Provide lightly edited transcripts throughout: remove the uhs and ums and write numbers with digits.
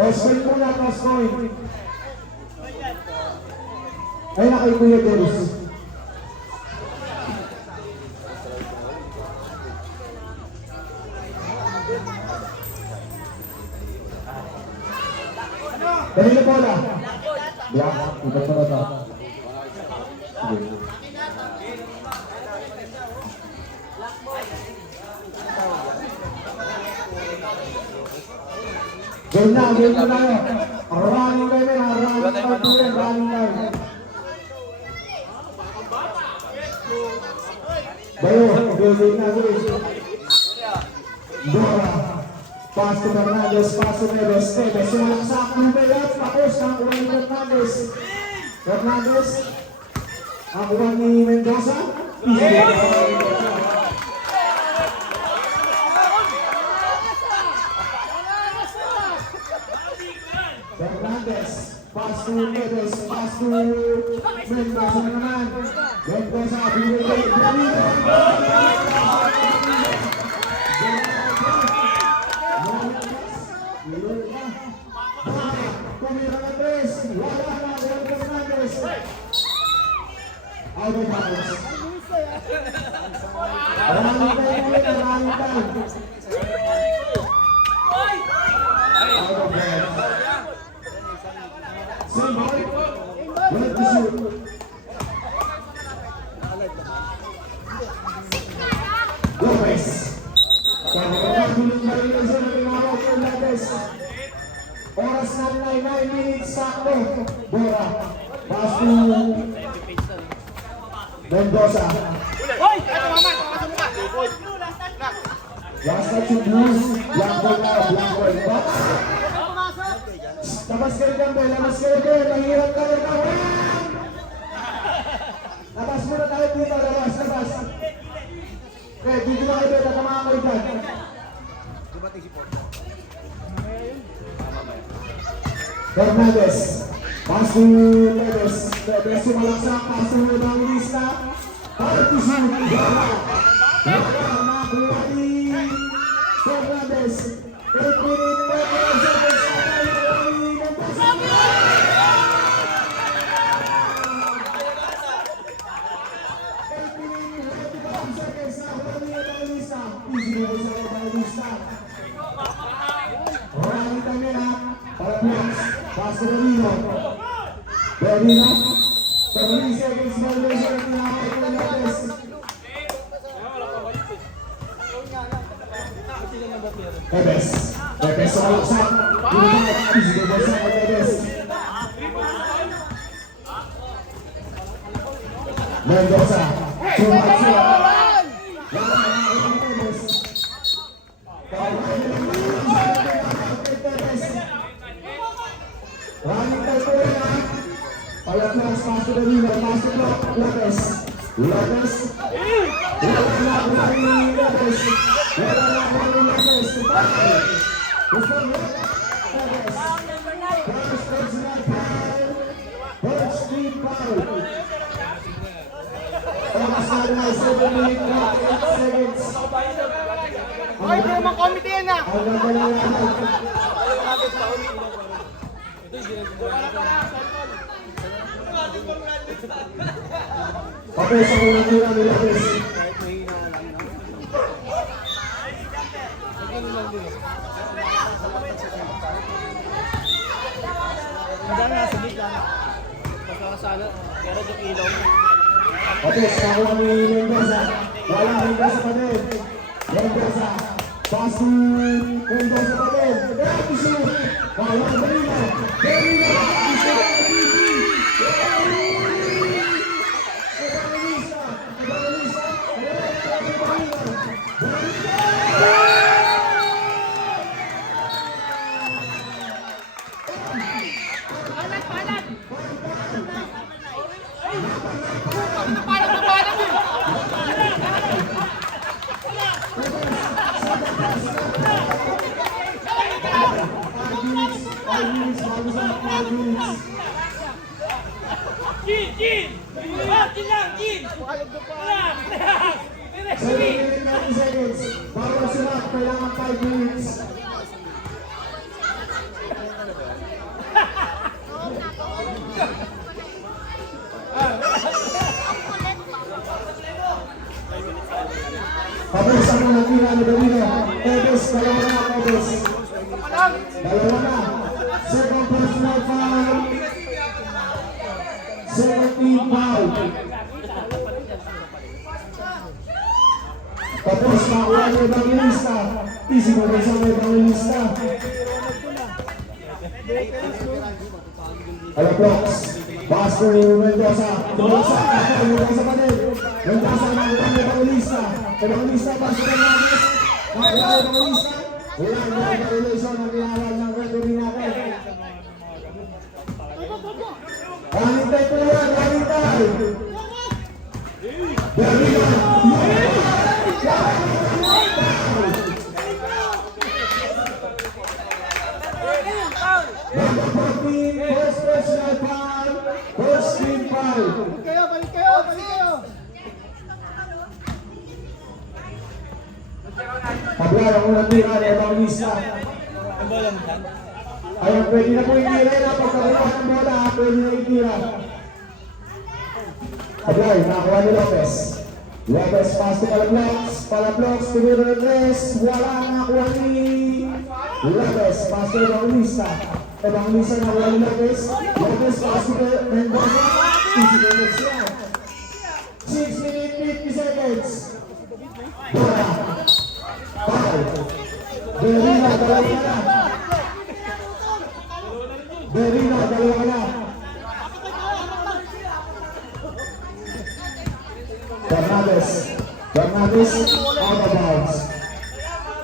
Oscoin muna, Oscoin. Ay na kay Kuya Dennis. Dali na bola. Black, ibat na ba? Sige. Game na tayo. Running time na, running time. Bayo, game na guys. Bora. Pass to Fernandez, pass to Neves. Neves, sumalaksak ng bayat. Tapos ang kuha ni Fernandez. Fernandez. Ang kuha ni Mendoza. Fernandez, pass to Neves, pass to Mendoza naman. Mendoza, binigay. Tumira na tres. Wala na. Fernandez. Out of bounds. Maraming tayo ulit. Maraming tayo. Out of bounds. Same ball. Good to shoot. Lopez. Pagkakagulong ba rin sa nagawag ng Lopez? Oras na 9 minutes sakto. Bora. Pass to Mendoza. Last touch yung Blues. Blanco na. Blanco. Labas kayo Gambe. Labas kayo Gambe. Nahihirap ka rin ako. Labas muna tayo dito. Labas. Labas. Okay, dito na kayo. Tatamaan kayo dyan. Fernandez, pass to Neves, Neves sumalaksak, pass to Evangelista, para to shoot, Gara, nakuha ni Fernandez, 8 minutes, 30 seconds, pass to Danilo. Danilo. 30 seconds violation of the Lopez. Neves. Neves sumalaksak. Easy to sa Neves. Mendoza. Sumaksik. Running time po rin ha. Palatlas, pass to Danilo, pass to Lopez. Lopez. Wala na kuha ni Lopez. Wala na kuha ni Lopez. Gusto mo? Lopez. First personal foul. First team foul. Oras na rin ay 7 minutes 38 seconds. Ay, hindi naman committee yan ah! Ang ganda na yan. Okay, sa unang tira ni Lopez. Diyan na, sabit lang. Pagkakasala, pero yung ilaw mo. Okay, sa nakuha ni Mendoza. Walang Mendoza pa din. Mendoza. Pass to Mendoza pa din. Episu. Walang Danilo. Danilo. Jin! Jin lang, Jin! Relax! 7 minutes 90 seconds. Bawal sila. Kailangan 5 minutes. dalawa na Lopez. Dalawa na. Second personal foul. Second team foul. Tapos nakuha niya ibang lista. Easy mo rin sa ibang lista. Alaprox. Buster Mendoza. Mendoza pa din. Mendoza nakuha niya ibang lista. Ibang lista pa sa Fernandez. Nakuha ibang lista. Wala yung violation ang ginawal ng referee natin. Ranitay po yan, ranitay. Berlina. Number 14, first personal foul, first team foul. Balik kayo! Tabla, ang unang tira ni Evangelista. Ang bola mo dyan? Ayun, pwede na po itira na pagkabukas ng bola, pwede na itira. Tabla, nakakuha ni Lopez. Lopez pass to Palablox, tumiro ng tres, wala nakakuha ni Lopez, pass to Evangelista. Evangelista nakakuha ni Lopez. Lopez pass to Mendoza, easy minutes yan. 6 minutes, 50 seconds. Bola. Berlina, dalawa na. Berlina, dalawa na. Fernandez, out of bounds.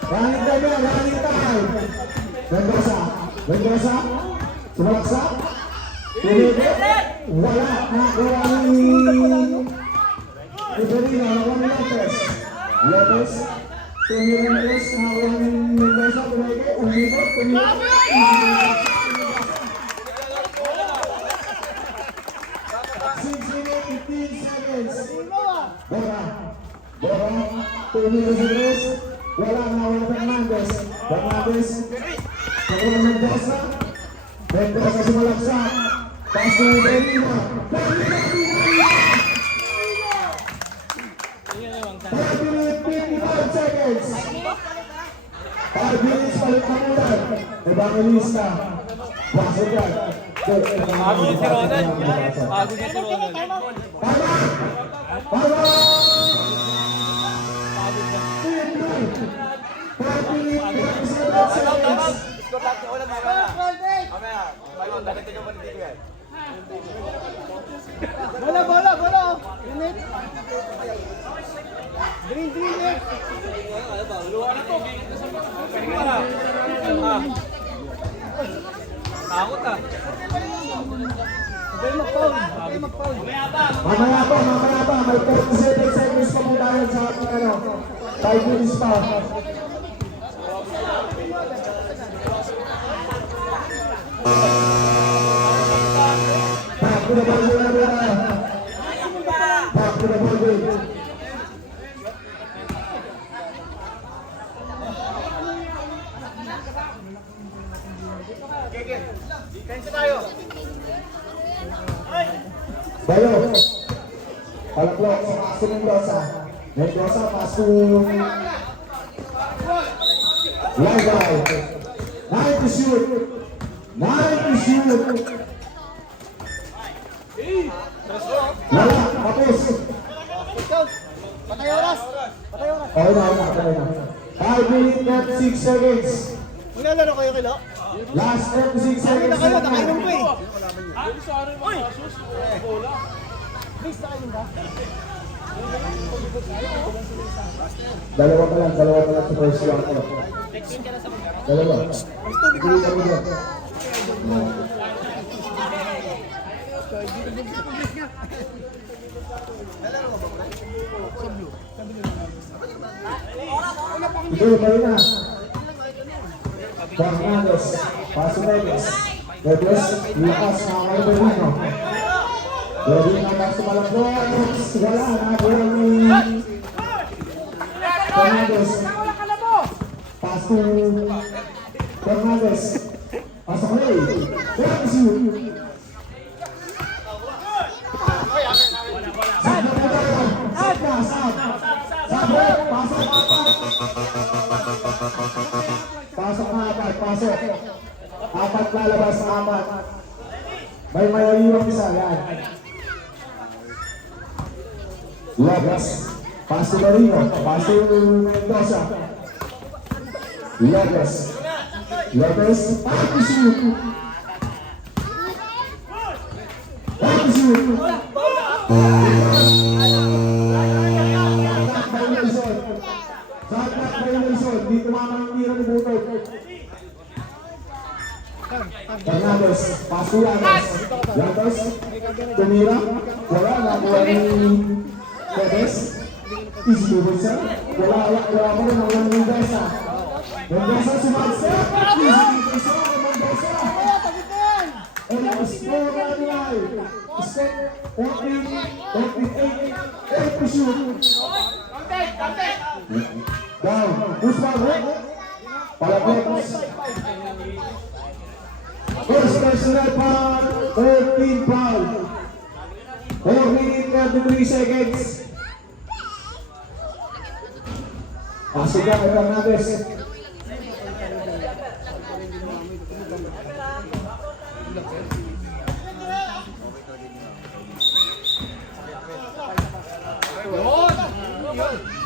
Running time yan, running time. Mendoza, sumalaksak. Wala, nakuha ni Berlina, nakuha ni Lopez. Tumira nakuha ni Mendoza, umikot. 6 minutes, 15 seconds. Bora, tumira si Chris. Wala na wala Fernandez. Nakuha Mendoza. Mendoza sumalaksak. Pass to Berlina. 5 minutes, 55 seconds. 5 minutes, palit na muna. Evangelista. Pasok yan. Bago niya si Ronald. Para! 5 minutes, 57 seconds. Bola! Unit! Green net! Takot ah! Mag-foul! Mamaya pa. May 47 seconds pa muna yan sa ating 5 minutes pa. Back to the ball game. Back to the ball game. Bayo. Palaklox, pass to Mendoza. Pass to Lagay. 9 to shoot. Wala, tapos. Patay oras! Okay na. 5 minutes, 36 seconds. Maglalaro kayo kilo? Last 36 seconds. Nakainom ko eh! Uy! Dalawa pa lang sa first round. Dalawa. Bigyan ka mo dyan. Ito, tayo na. Fernandez, paso Neves. Neves, lakas na kay Berlino. Berlino na sumalabot. Wala na, kulang ni Fernandez. Paso Fernandez. Pasok na eh. Sab. Pasok. Apat lalabas, apat. May mayayuwang isa, yan. Lopez, pass to Marino, pass to Mendoza. Lopez, Lopez, back to shoot. Back to shoot. Contact violation. Di tumama ang tira ni Butot. Fernandez, pass to Llanos. Llanos, tumira. Wala, nakuha ni Perez. Easy to bulsa. Wala mo rin ang walang Mendoza. Mendoza sumagsak. Easy to bulsa ni Mendoza. And now, score na nilay. Step, 8 to shoot. Down, Guzman, Palapos. First personal foul, 14 foul. 4 minutes, 33 seconds. Pasok ka kay Fernandez.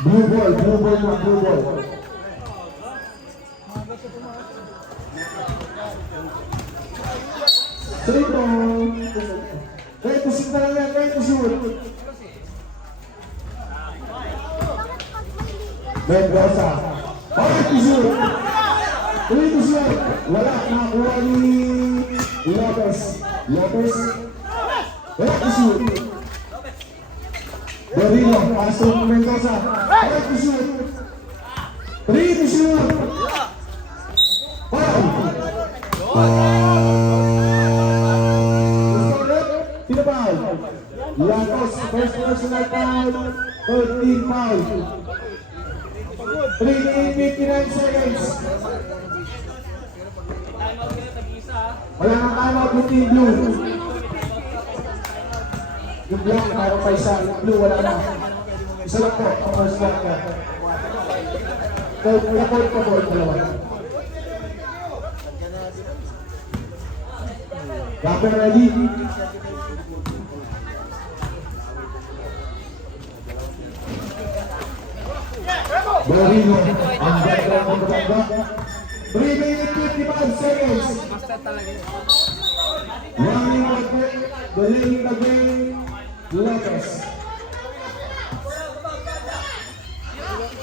Blue ball na blue ball. Three ball. Kaya tusing na lang yan, kaya tusing. Mendoza. Kaya tusing. Kaya tusing. Wala, nakakuha ni Lopez. Lopez. Kaya tusing. Berino, pasok Mendoza. Kaya to shoot. 3 to shoot. Foul. Sino foul? Llanos, first personal foul. 13 foul. 3 minutes, 59 seconds. Wala nang timeout ng Team Blue. Yung black, mayroon pa isa. Yung blue, wala na. Isa lang po, ang first black ka. Kaya point pa po, dalawa. Rapper ready? Berino, ang ganda ng pagkakanda. 3 minutes, 55 seconds. 1 minute, delaying the game. Lopez.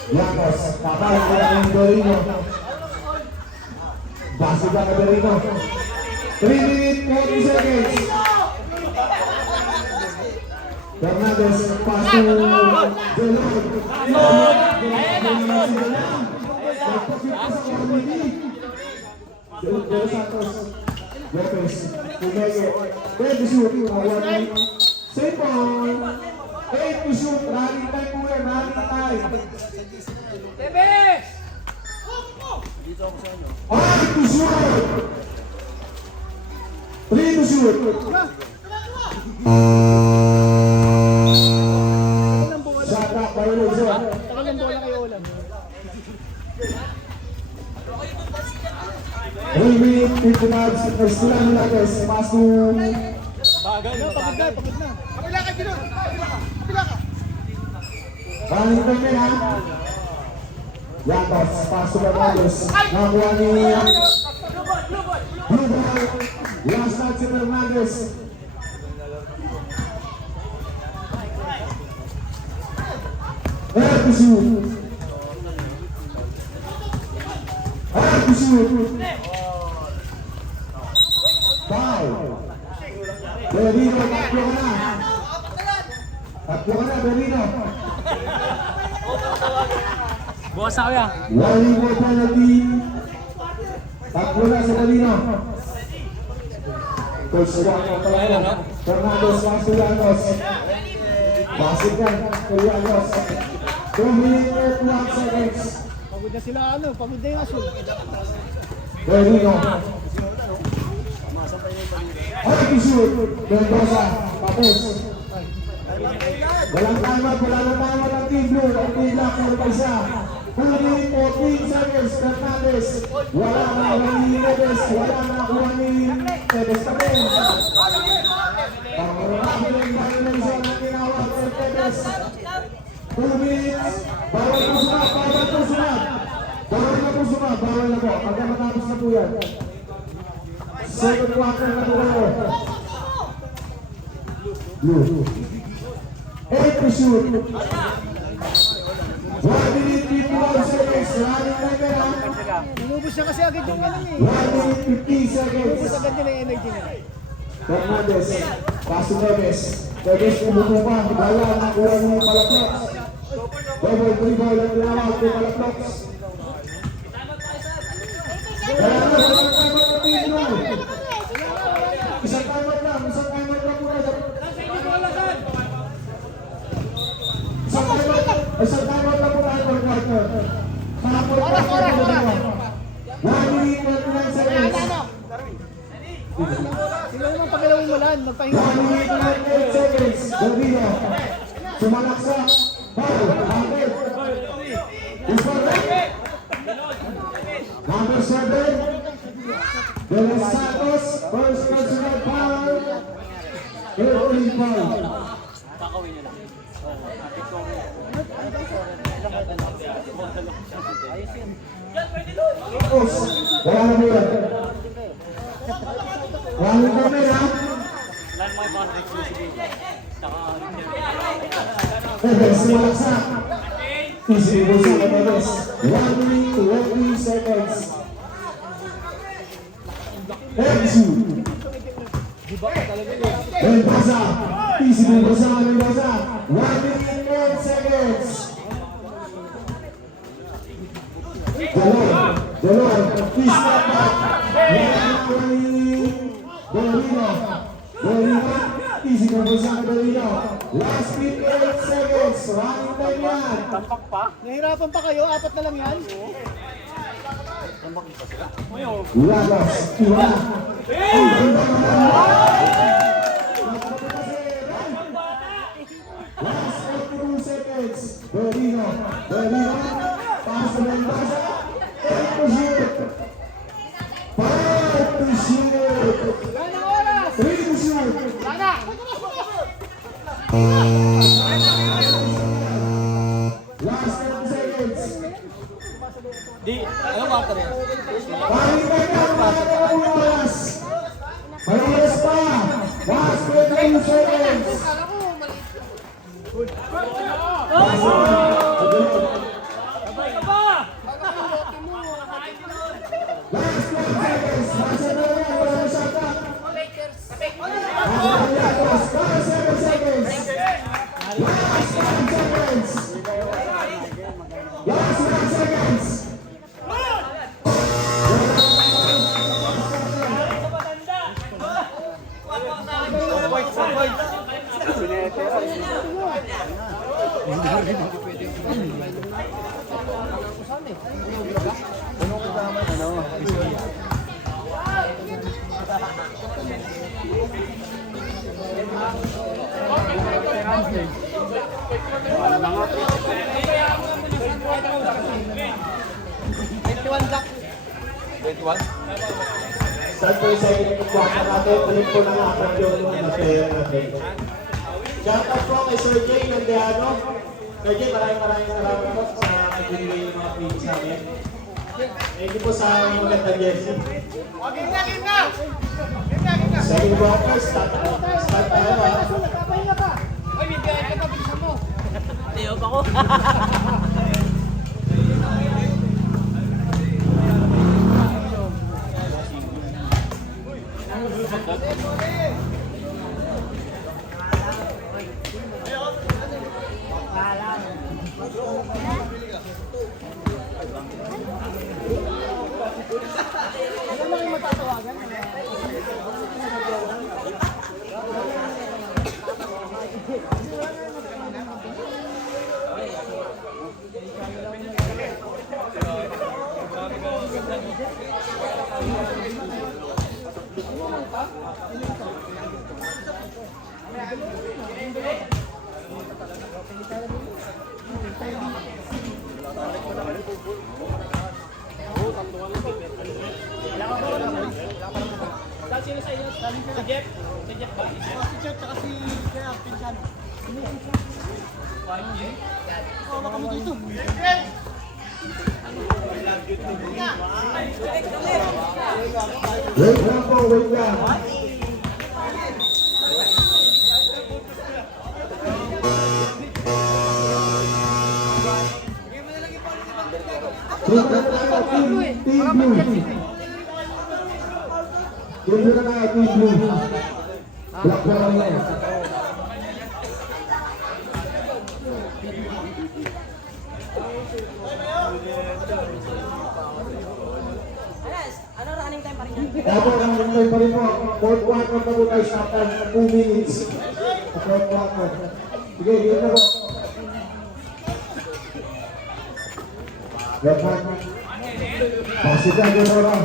Llanos, papayag na ng Berino. Basig na ka Berino. 3 minutes, 40 seconds. Fernandez, pass to Delon. Del Santos. Lopez, Pumege. 10 to shoot. Same ball. 8 to shoot. Running time po yan. Running time. 5 to shoot. 3 to shoot. Shot up by Luzon. Tagal ng bola kay Olan. 3 minutes, 55 seconds. Tulang Lopez. Pass to... Pagod na. Kapila ka, Gino! Kapila ka! Running time yan ha. Llanos, pass to Fernandez. Nakuha ni... Blue ball. Last shot si Fernandez. Air to shoot. Air to shoot. Foul. Berino, tatlo ka na. Tatlo ka na, Berino. Bukas na kuya. Wali mo penalty. Tatlo na sa Berino. Coach Juan, pala. Fernandez, pass to Llanos. Basig yan, kay Llanos. 2 minutes, 1 seconds. Pagod na sila pagod na yung asul. Berino. Ay, shoot. Mendoza, tapos. Walang timeout, wala na timeout ang Team Blue. Ang Team Black, meron pa isa. minutes 14 seconds, Fernandez. Wala na ni Neves, wala na kuha ni Neves pa rin. Pangurami ng violation ang ginawag kay Neves. 2 minutes, bawal na po sunod, bawal po sunod. Bawal na po sunod, bawal na po. Pagka matapos na po yan. Second quarter na po kayo. Blue. 8 to shoot. 1 minute 51 seconds. Running na yan. Inubos na kasi agad yung ano eh. 1 minute 50 seconds. Inubos agad nila yung energy nila. Fernandez. Paso Neves. Neves umupo pa. Wala na kuha ng Palaplox. Double dribble ang tinawag kay Palaplox. Wala na. Walang timeout na pinino. Isang timeout lang. Isang timeout lang muna. Isang timeout lang muna per quarter. Para per quarter. 1 minute 29 seconds. Sila naman pagkalawin mo lang, magpahinga. 1 minute 98 seconds. Garbino. Sumalaksak. Foul. Bakit? Number 7. De Los Santos. First personal foul. Early foul. Pakawin nyo lang. Wala na mo yan. Wala na mo yan. Lan mo yung mga exclusive. Saka Neves, sumalaksak. Easy mo sa Neves. 1 minute 20 seconds. Enzo. Mendoza. Easy Mendoza. Mendoza. 1 minute 10 seconds. Delor. Please step back. Delino. Easy Mendoza. Delino. Last 58 seconds. Running time yan. tampak pa. Nahirapan pa kayo, apat na lang yan. Lagos. Iwan. Last 42 seconds. Delino. Pass to Mendoza. 8 to shoot. 5 to shoot. 3 to shoot. Last 10 seconds. Di, ano ba ito rin? Malulas pa. Last 22 seconds. Sabay ka ba? Last 12 seconds. Nasa na yan. Wala na shot clock. 7 seconds. Last 1 seconds. Last 1 seconds. Start po yung second quarter natin. Balik po ng apat yung na-player natin. Shout out po kay Sir Jay Nandiano. Sir Jay, maraming salamat po sa nagbibigay yung mga page sa amin. Thank you po sa aming magandang jersey. Second quarter, start tayo ha. Nagpapahinga ka. Ay, may biyahe ka pa, bilisan mo. Tiyog ako. Saan sino sa inyo? Si Jeff? Si Jeff ba? Si Chet, tsaka si Kaya Pinsan. Oo, baka mo dito. Wait lang po, wait lang. Team Blue. Team na tayo, Team Blue. Black ball na yan. Ano running time pa rin yan? Dapat ang hintay pa rin po. Fourth quarter na po tayo sa time na 2 minutes. Sa fourth quarter. Sige, game na po. Left hand. Pasikan din po lang.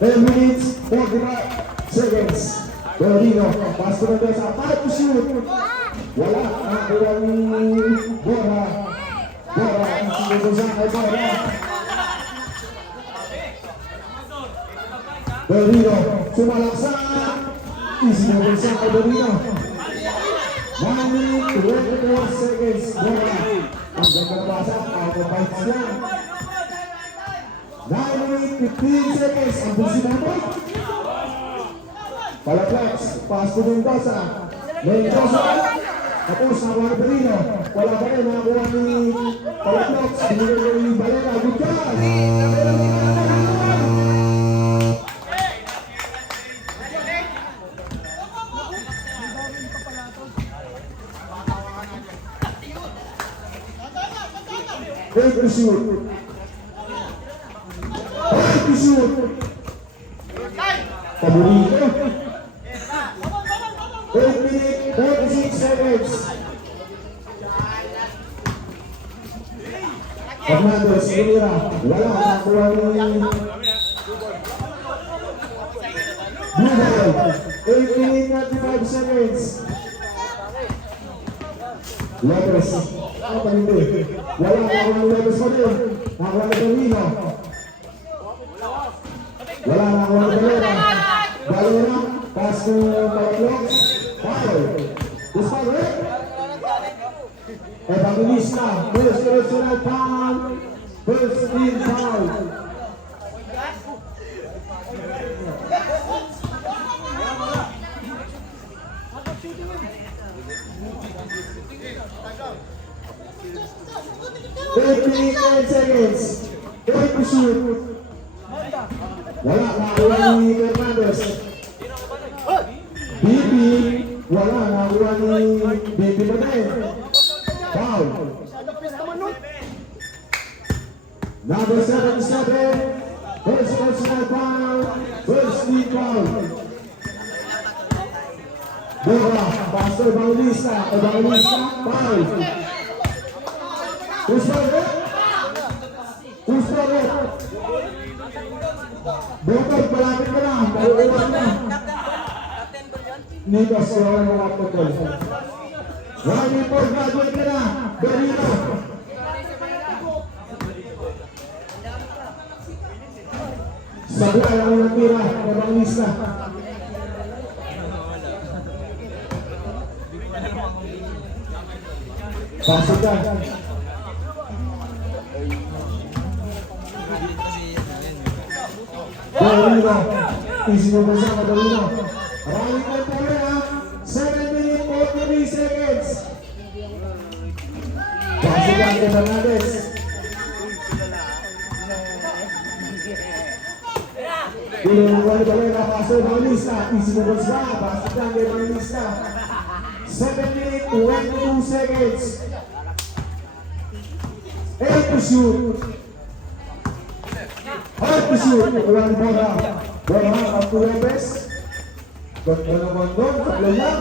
Ten minutes, 45 seconds. Berlino, pass to the sa 5 to shoot. Wala, nakuha ni Bora. Bora, ang sinususan kay Bora. Berlino, sumalaksak. Isinususan kay Berlino. 1 minute, 24 seconds. Bora, ang ganda na basa, out of bounds yan. 9 minutes, 15 seconds. Ang busi na po. Palaplex, pass to Mendoza. Mendoza. Tapos nakuha ni Berlino. Wala pa rin, nakuha ni Palaplex. Binigay ni Balena. Good job! Eight to shoot. 8 to shoot. Paborito. 8 minutes, 46 seconds. Fernandez, Lumira. Wala, nakuha ni Blue Ball. 8 minutes, 95 seconds. Lopez. Ano pa hindi? Wala, nakuha ni Lopez pa rin. Nakuha ni Berlino. Wala, nakuha ni Balera. Balera, pass to Palaplex. Foul. Dispare. Evangelista, first personal foul. First team foul. Fifteen seconds. 8 to shoot. Wala, nakuha ni Fernandez. Bibi, wala, nakuha ni Bibi na din. Foul. Number 77, first personal foul, first team foul. Bora, Pastor Evangelista, foul. Who's for it? Bukod, malapit ka na. Maluuwan na. Nitos, wala mo kapagod. Running for graduate ka na. Berlino. Sabay ang natira. Evangelista. Pasukan. Berlino. Easy mo ba sa Berlino? Running for Berlino. 7 minutes 43 seconds. Pasukan kay Fernandez. Pili ng Juan Balera, Pastor Evangelista. Easy mo ba sa Pasukan kay Evangelista. 7 minutes 22 seconds. 8 to shoot. 8 to shoot. Ulan Bora. Bora, Artu Lopez. Gondon, Kablaya.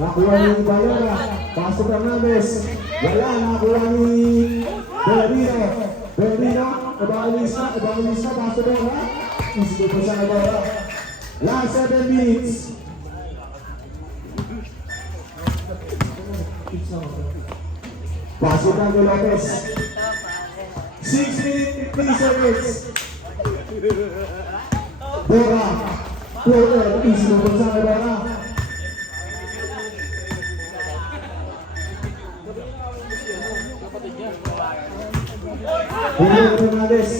Nakuha ni Balera. Pastor Fernandez. Wala, nakuha ni Berlino. Berlino, Evangelista, Pastor Bora. Isip ko sa Bora. Last 7 minutes. Pasok na kay Lopez. 6 minutes, 50 seconds. Bora. Floater. Easy mo sa kay Bora. Julio Fernandez.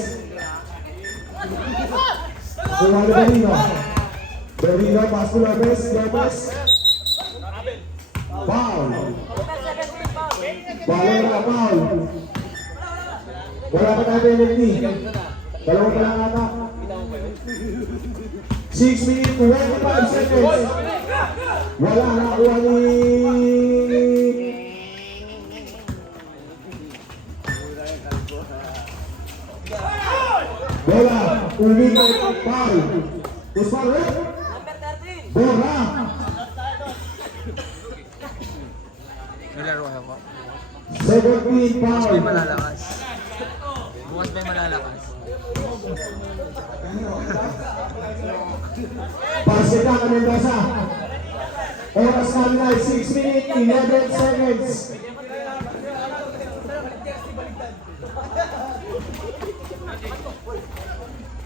Juan Berino. Berino, pass to Lopez. Lopez. Foul. Balera, foul. Wala pa tayo penalty. Dalawa pa lang ata. 6 minutes, 25 seconds. Wala nakuha ni... Bola, umikay, foul. Is foul, eh? Number 13. Bora. Nilaro ako. 17 Bukas foul. may malalakas. Bukas may malalakas. Pasita ka Mendoza. Oras namin ay 6 minutes, 11 seconds.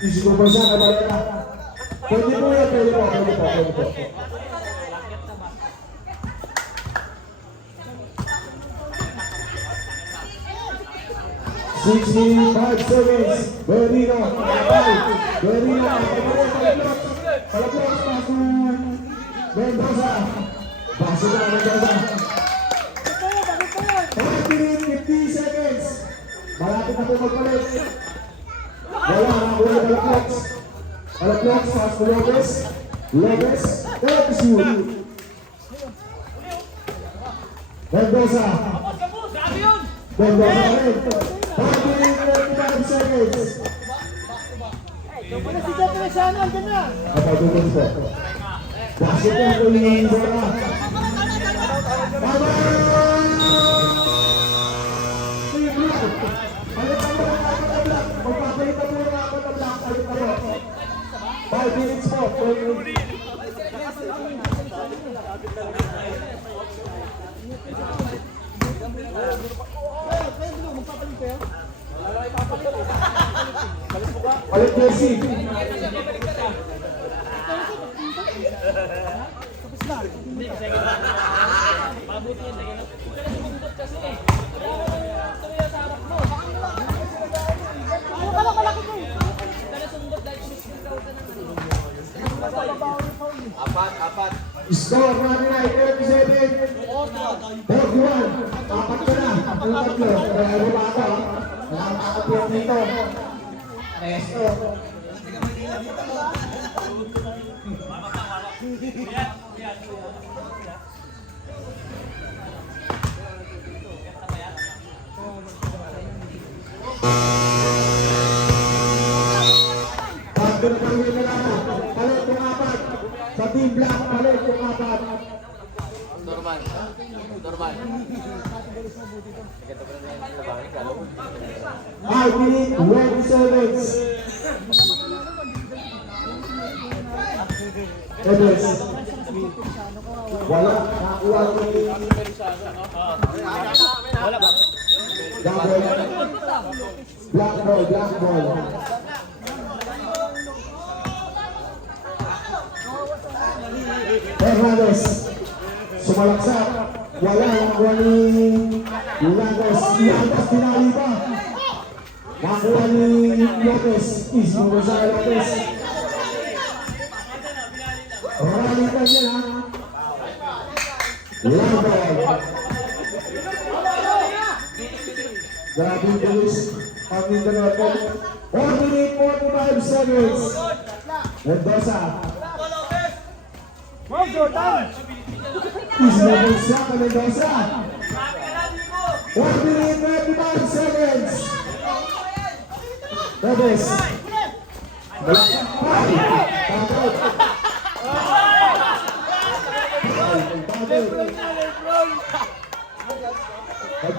Isi ko ba siya kabalera? Pwede po yan, pwede po. 6 minutes, 5 seconds. Berino, Berino, palapos, paso Mendoza. Paso na Mendoza. 5 minutes, 50 seconds. Malapit na po magpalit. Wala, wala palapos. Palapos, paso Lopez. Lopez, Lopez yun. Mendoza. Mendoza rin. 5 minutes, 35 seconds. Wala si Jeff Feliciano, andyan na. Napagulong po. Basket na po yung bola. Tama! Team Black. Palitan mo na ako ng Black. Magpapalitan mo na ako ng Black. Palitan mo. 5 minutes po. Palit jersey. Score natin ay 37. 41. Apat ka na. Ang tatlo. Kaya ano ba ito? Nakakapiyat nito. Resto. Pagdo na pang yun nila. Palit yung apat. Sa Team Black, palit yung apat. Normal. Normal. 5 minutes, 20 seconds. Edwards. Wala. Nakuha ni... Wala ba? Gamble. Black ball, black ball. Hernandez. Sumalaksak. Wala. Nakuha ni... Lagos. Lagos pinali pa. Nakuha ni Lopez. Easy mo sa Lopez. Rally pa niya. Long ball. Grabe yung police. Ang Mindanao. 1 minute, 45 seconds. Mendoza. Easy na po siya ka Mendoza. 1 minute, 35 seconds. Lopez.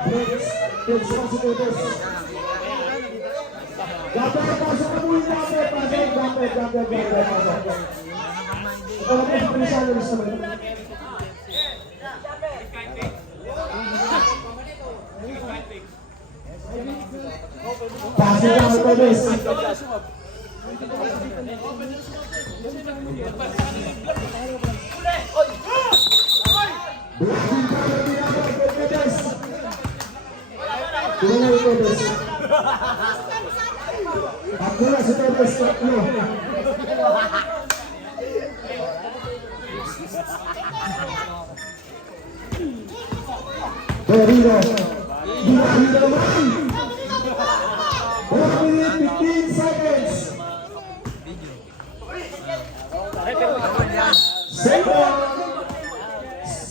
Breaks. Breaks pa si Lopez. Gapet, pasok na po yung gapet. Pasok, gapet. Ikaw ang pagpapalisyan ng gusto mo. Pasok na ang Tobes. Blocking cover pinabot kay Tobes. Tingnan ang Tobes. Takbo na si Tobes. Takbo. Torino. Binahin naman. 1 minute 15 seconds.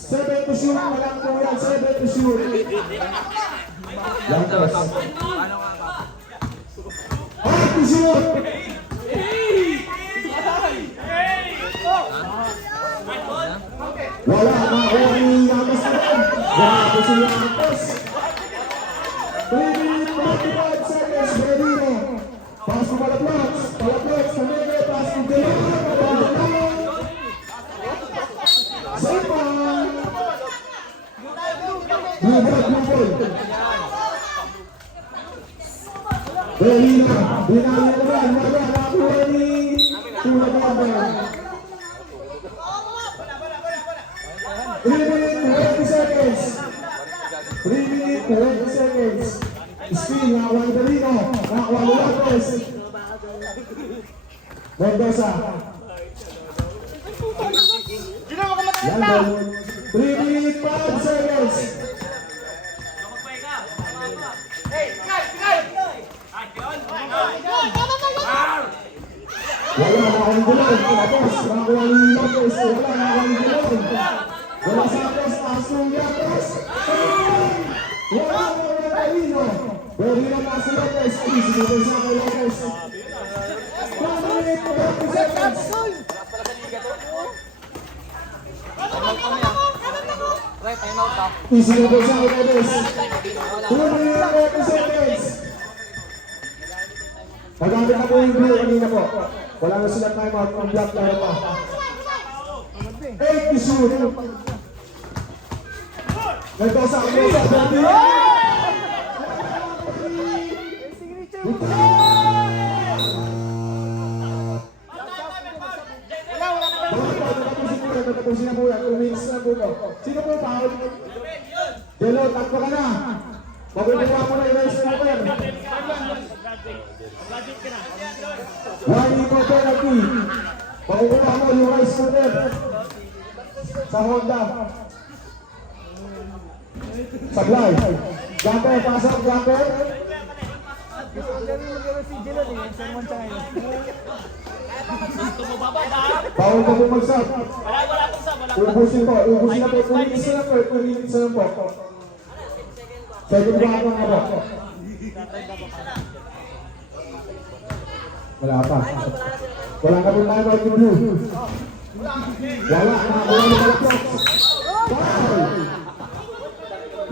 Seven to shoot. Walang kulang. 7 to shoot. Lantos. 8 to shoot. Wala makuha ni Lamas na rin. Grabe si Lantos. 3 minutes 45 seconds. Torino. Pass to Palaplox. Palaplox. Tamega. Pass to Delon. Sepan. Blue ball. Torino. Binahin naman. Wala nakuha ni Tulababa. 3 minutes 20 seconds. 3 minutes 20 seconds. Still, nakakuha ni Torino. Nakakuha ni Lantos. Mendoza. Landon. 3 minutes 5 seconds. Wala nakakuha ni Dilon. Tapos, nakakuha ni Lopez. Wala nakakuha ni Dilon. Wala Santos. Asong Yatos. Wala nakakuha ni Torino. Torino na si Lopez. Sinunod siya kay Lopez. 1 minute 20 seconds. Right, time out ka. Isinunod siya kay Lopez. 2 minutes 20 seconds. Nagamit na po yung blue kanina po. Wala na silang time out. Ang block na pa. 8 to shoot. Mendoza. Tapusin na po yan. 2 minutes na po ito. Sino po foul? Delo, takbo ka na. Maguguha mo na yung rice cooker. 1 equal penalty. Maguguha mo yung rice cooker. Sa Honda. Sablay. Jumper, pasok, jumper. Bawal ka po mag-sub. Ubusin po na po. 2 minutes na po. 2 minutes na po. Second round na po. Wala pa. Wala ka po time out yung blue. Wala na. Wala na Palaplox. Foul.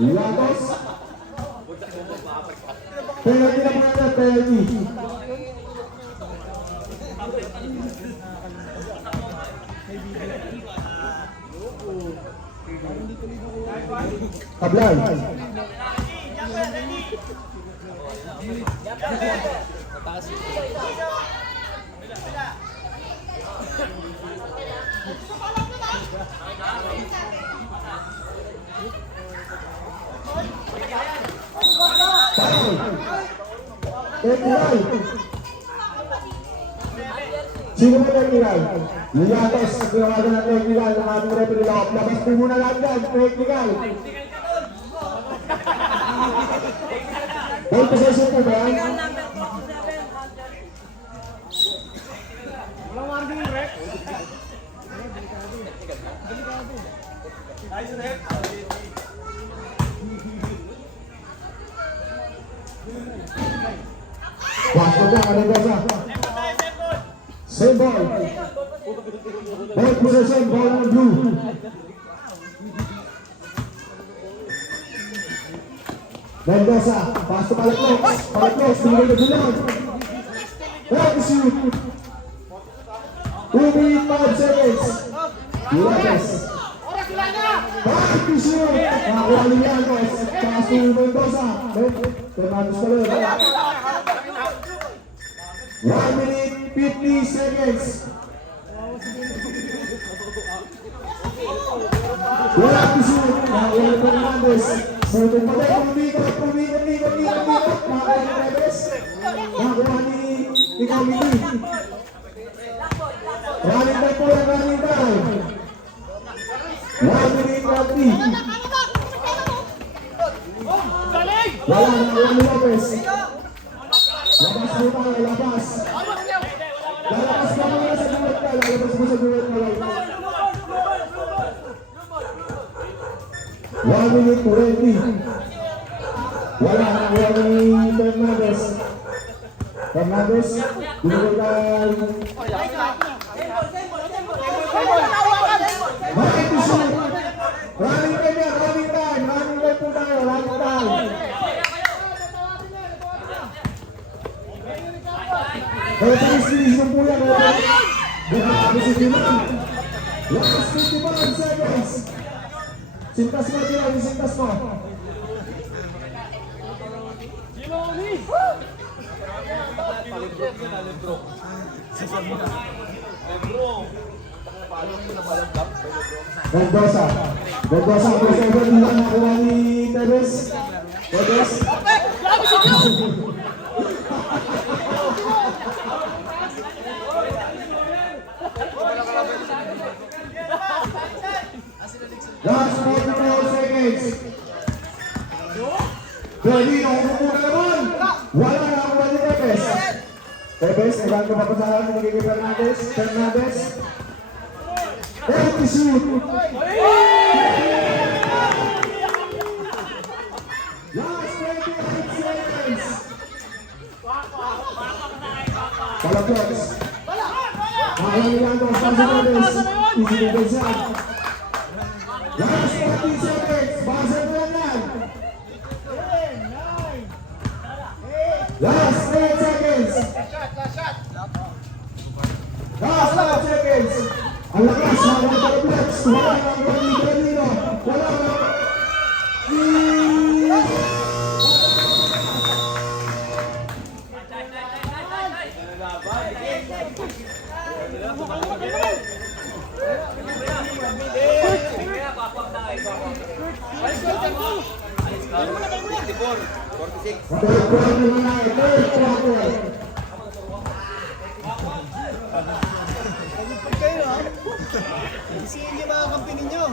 Lantos. Penalty na po natin. Penalty. Tablay. Technical. Sino ba technical? Liatos, tinawagan ng technical ng ating referee lock. Labas po muna lang yan, technical. Ball possession po ba yan? Walang warning yung rep. Nice rep. Pasok na, Mendoza. Same ball. Ball possession, ball on blue. Mendoza, pass to Palaplox. Palaplox, binigay na Dilon. Back to shoot. 2 minutes 5 seconds. Lopez. Back to shoot. Nakakuha ni Yantos. Pass to Mendoza. Fernandez pa rin. 1 minute 50 seconds. Wala to shoot. Nakakuha ni Fernandez. Sulit pa rin. Pumikot. Nakakuha ni Neves. Nakakuha ni Kamiti. Running back po yung running back. 1 minute 50. Wala ni Lopez. Labas po tayo, labas. Lalabas ka muna sa duwet ka. Lalabas mo sa duwet ka. 1 minute 20. Wala ni Fernandez. Fernandez, binigay kay bakit to shoot? Running time yan, running time po tayo, running time. Kaya panis-linis ng puya, kaya si Diman. Last 55 seconds. Sintas mo, Diman, sintas mo. Mendoza crossover bilang nakuha ni Tevez. Last 44 seconds. Pwede, nakuha na naman. Wala na nakuha ni Tevez. Tevez, ilan ka pa pa sa harap, nagiging Fernandez. Empty shoot. Last 28 seconds. Palapos. Mahalang ang Fernandez. Easy to get shot. Last 40 seconds. Buzzer na lang. Last 10 seconds. Last 5 seconds. Ang lakas, mga palaplex. Wala na ang Granino. Wala na. Kasi hindi mga kampi ninyo.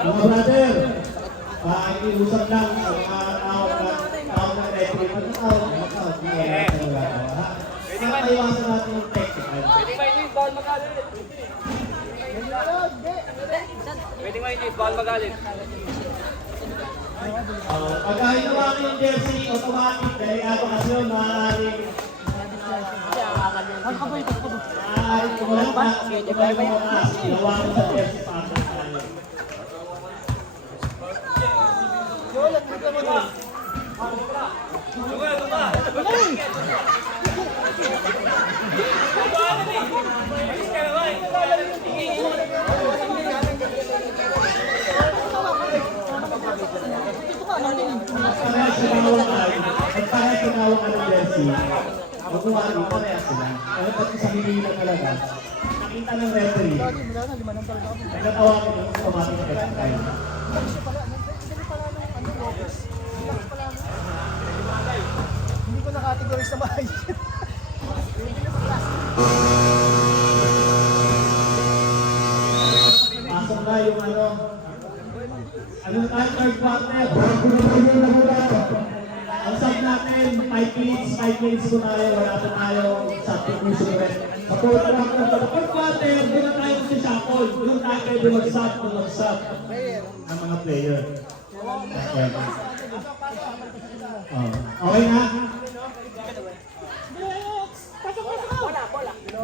Mga brother, pakiusap lang sa mga tao na referee. Iwasan natin yung technical. Pwede mainit, bawal magalit. Pwede mainit, bawal magalit. Pagka hinawakan yung jersey, automatic, delikado kasi yun, maaaring kumulang pa, hinawakan sa jersey pa ako tayo. Pagka sinawang ka ng jersey, makuha rin, parehas sila. Kaya pati sa hinihila talaga, nakita ng referee, nagkatawagan yung automatic na technical. Hindi ko na-categorize sa bahay. Pasok na yung ano tayo, third quarter. Ang sub natin, 5 minutes ko tayo, wala pa tayo substitution rest. Sa fourth quarter, doon na tayo sa shuffle. Doon tayo pwede mag-sub ng mga player. Okay na?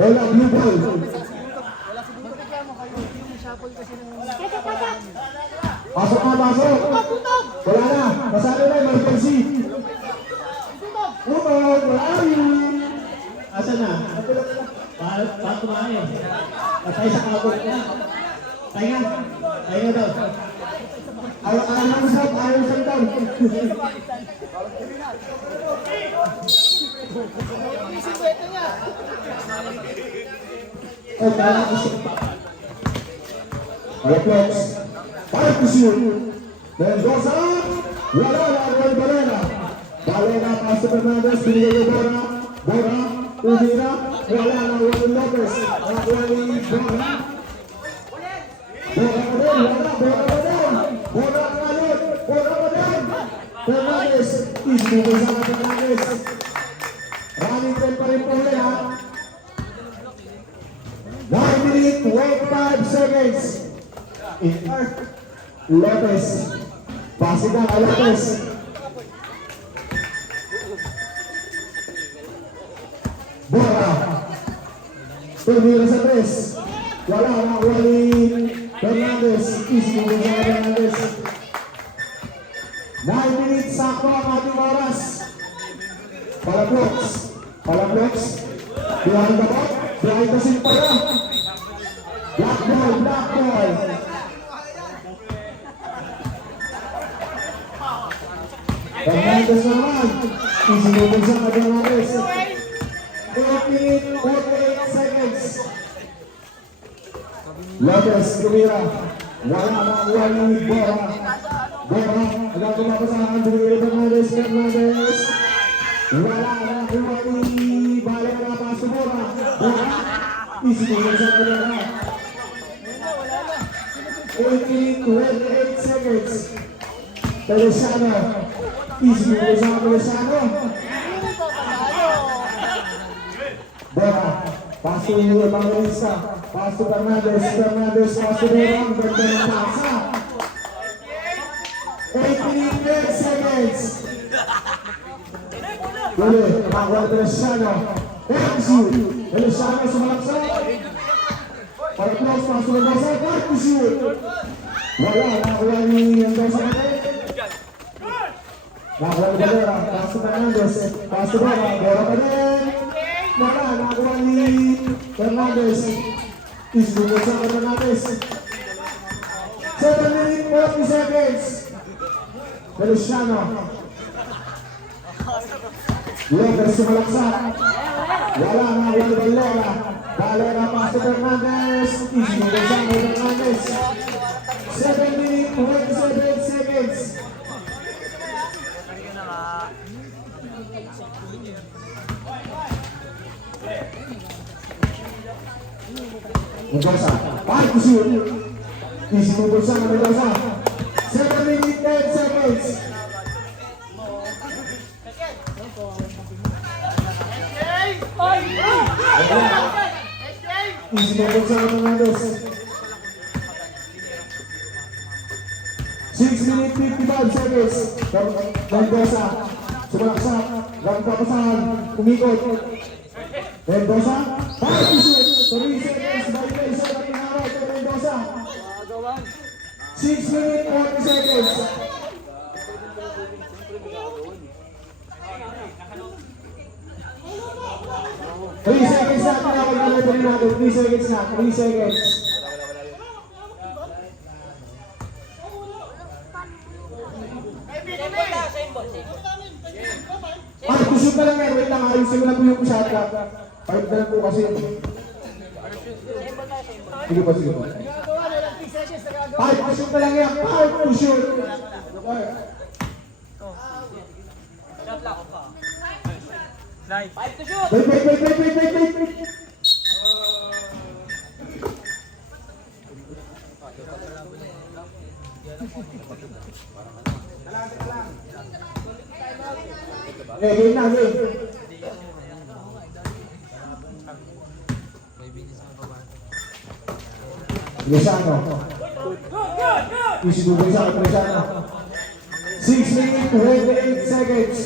Bola, blue ball. Wala siguro reklamo kayo. Yung shuffle kasi ng... Pasok na, pasok. Wala na. Pasado na, emergency. Umod, wala yun. Asan na? Paano kumain? Patay sa kabot na. Tayo nga. Tayo nga daw. Ayaw ng shot, ayaw ng shot. Yung sikwete niya. Reflex. Fire to shoot. Mendoza. Wala na, Balena. Balena, Pastor Fernandez, binigay yung Bora. Bora, umira. Wala na, Juan Lopez. Nakakuha ni Bora. Bora pa din, wala, Bora pa din. Bora pa din, Bora pa din. Fernandez, isbigay sa Fernandez. Running time pa rin po ulit, ha? 9 minutes, 25 seconds. In Earth, Lopez. Pasig na kay Lopez. Bora. Tumira sa tres. Wala na ni Fernandez. Isbigay sa Fernandez. 9 minutes, sakto ang ating oras. Palabloks. Palabloks. Behind the ball. Behind the scene pala. Black ball, black ball. Fernandez naman. Isinubog sa Fernandez. 8 minutes, 48 seconds. Lopez, tumira. Wala na ni Bora. Bora, agad kumapos sa akin. Binigay Fernandez, Fernandez. Wala na ni Balik na pa sa Bora. Bora, isinubog sa Fernandez. 8 minutes, 28 seconds. Feliciano. Isinubog sa Feliciano. Bora, paso yung Evangelista. Paso Fernandez, Fernandez, paso Bora. Ganda ng pasa. 8 minutes, 10 seconds. Dali, nakakuha ni Feliciano. Feliciano sumalaksa. Pag-close, paso Mendoza. Park to shoot. Wala, nakakuha ni Mendoza natin. Nakakuha ni Valera. Paso Fernandez. Paso Bora. Bora pa din. Wala, nakakuha ni Fernandez. Isbigay sa Fernandez. 7 minutes, 40 seconds. Feliciano. Lopez sumalaksak. Wala, nakakuha ni Valera. Valera, paso Fernandez. Isbigay sa Fernandez. 7 minutes, 27 seconds. Mendoza, five to shoot. Isinubog sa Mendoza. 7 minutes, 10 seconds. Isinubog sa Fernandez. 6 minutes, 55 seconds. Mendoza, sumalaksak. Nagpapasahan, umikot. Mendoza, five to shoot. 3 seconds by Mendoza na pinawag kay Mendoza. 6 minutes, 40 seconds. Three seconds na pinawag na natin natin. 3 seconds na. 3 seconds. Ah, kusog na lang yan. Wait lang. Ayusin mo lang po yung shot clock. 5 na lang po kasi. Sige po, sige po. Nagagawa na lang 3 seconds. Nagagawa. 5 to shoot na lang yan. 5 to shoot. Five to shoot. Wait. Game na, game. Feliciano. Isinubog sa Feliciano. 6 minutes, 28 seconds.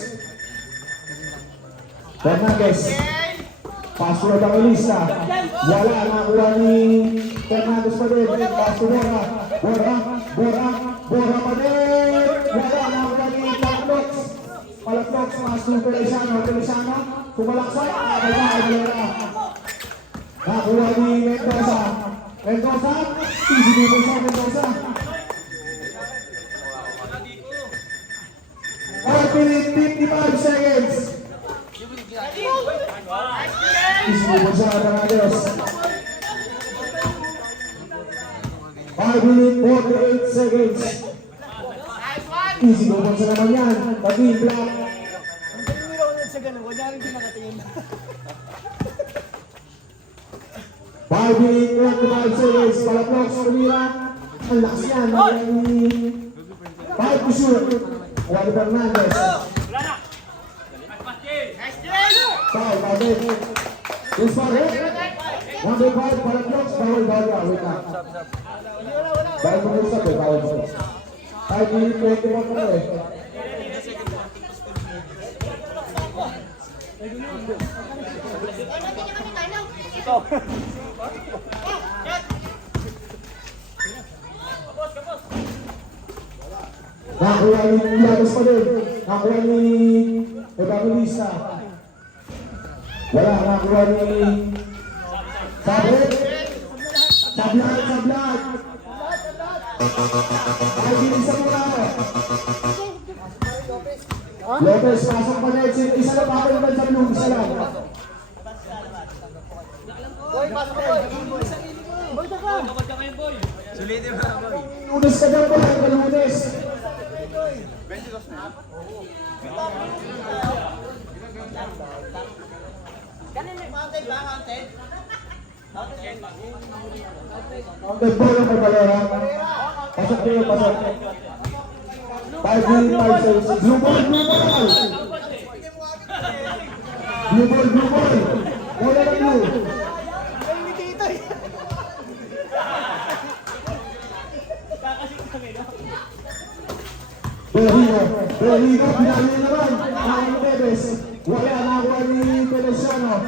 Fernandez. Password ang Elisa. Wala, nakuha ni Fernandez pa din. Pass to Bora. Bora pa din. Wala, nakuha ni Palaklox. Palaklox, pass to Feliciano. Kumalaksak. Wala. Nakuha ni Mendoza. Easy double sa Mendoza. 55 seconds. Easy double sa Fernandez. 5 minutes 48 seconds. Easy double sa naman yan. Pag-in black. Ang galing nila ulit sa ganun. Wala rin din nakatingin. 5 minutes 25 seconds. Palaklox, tumira. Ang lakas yan. 5 to shoot. Juan Fernandez. Foul, David. This one, number 5, Palaklox. Bawal. Wait lang. Bawal mo gusto ko. Bawal mo. 5 minutes 21 pa eh. Nakuha ni Llanos pa din. Nakuha ni Evangelista. Wala, nakuha ni Sabit. Sablat. Ay, binisa mo na. Lopez, pasok pa na. Isa na pa ako naman sa blue. Isa lang. Boy, pasok ka, boy. Boy, taka. Lunes ka dyan ba? Lunes. Mountain ball ang Cabalera. Pasok kayo, pasok. 5 minutes, 5 seconds. Blue ball. Wala na blue. Ay, hindi dito eh. Berlino, pinali naman. Ang Bebes. Wala, nakuha ni Feliciano.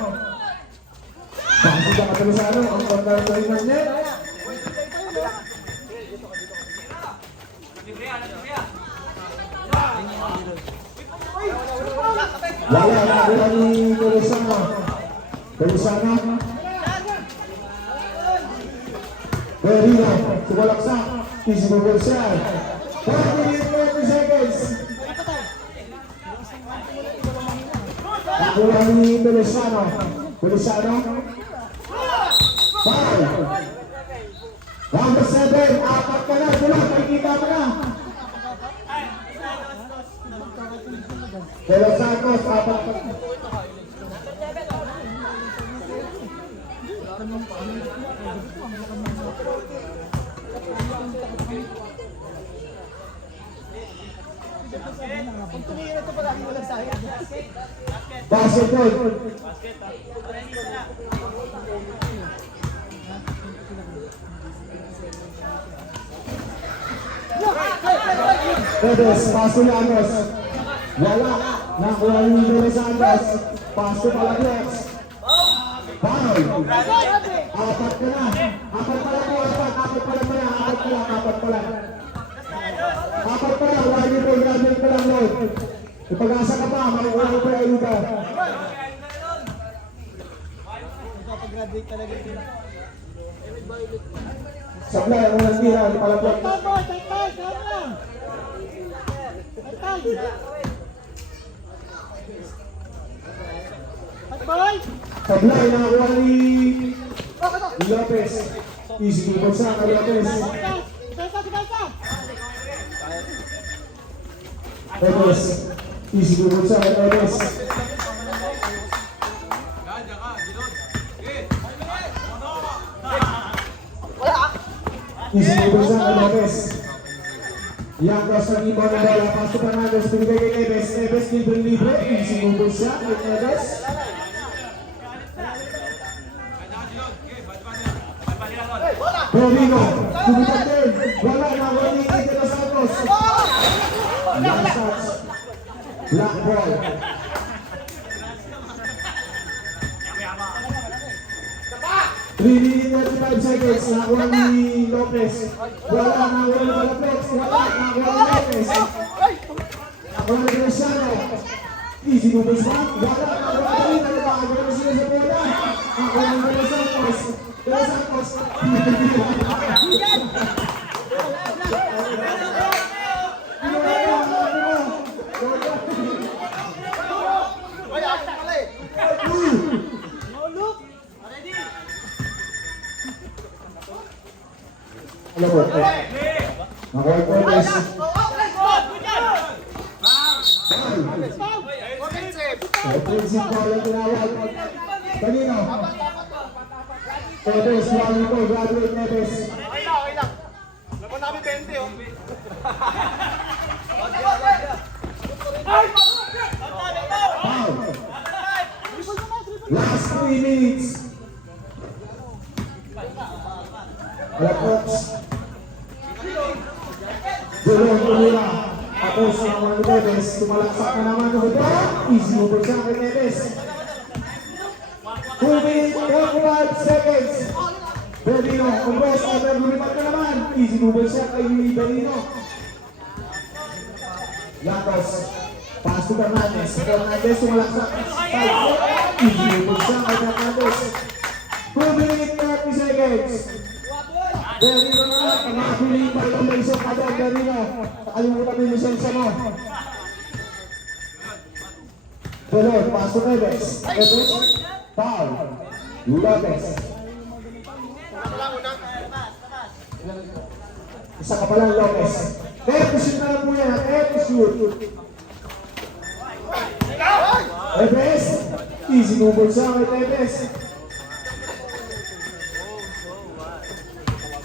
Bakit ka Feliciano? Ang pagkaroon ng net. Wala, nakuha ni Feliciano. Berlino, sumalaksak. Easy move siya. 4 minutes 40 seconds. Nakuha ni Feliciano. Foul. Number 7, apat ka na. Pakikita mo na. De Los Santos, apat ka na. Kung tumingin na ito palagi walang sayang. Basketball. Bebes, paso Llanos. Wala. Nakuha ni De Los Santos. Paso Palaklox. Foul. Apat ka na. Apat pala. Wala niyo po. Graduate pa lang load. Ipag-asa ka pa. Makukuha ko pa yung iba. Magpapag-graduate talaga ito. Sablay, ang unang tira. Palaklox. Sablay, nakakuha ni Lopez. Easy to bulsa ka Lopez. Lopez. Easy to bulsa ka Lopez. Easy to bulsa ka Lopez. Yang cross ng ibon ng bola. Pasok Fernandez. Binigay kay Neves. Neves libre. Easy to bulsa kay Neves. Rodrigo, sumipat din. Wala na, wala ni De Los Santos. Last shots. Black ball. 3 minutes 35 seconds. Nakuha ni Lopez. Wala, nakuha ni Lopez. Wala, nakuha ni Lopez. Nakuha ni Cristiano. Easy movers ba? Wala, nakuha ni Lopez. Nakagawa na sila sa bola. Nakuha ni Los Santos. Los Santos. Alam mo, nakuha ni Lopez. Offensive foul ang tinawag. Kanino? Tevez, wali ko, graduate Tevez. Okay lang. Laban namin 20, oh. Foul. Last 3 minutes. Alapox. Julong tumira. Tapos naman ni Tevez. Tumalaksak na naman. Easy over siya kay Tevez. 2 minutes, 45 seconds. Berlino, Umbros, over lumipat na naman. Easy over siya kay Berlino. Latos. Pass to Fernandez. Fernandez tumalaksak. Easy over siya kay Fernandez. 2 minutes, 30 seconds. Berlino naman, pangakuli pa rin ang isang kada, Berlino. Nakalimutan mo yung lisensya mo. Belon, pass to Tevez. Tevez, foul. Lopez. Isa ka pa lang, Lopez. Shoot na lang po yan. Shoot. Tevez. Easy move siya kay Tevez.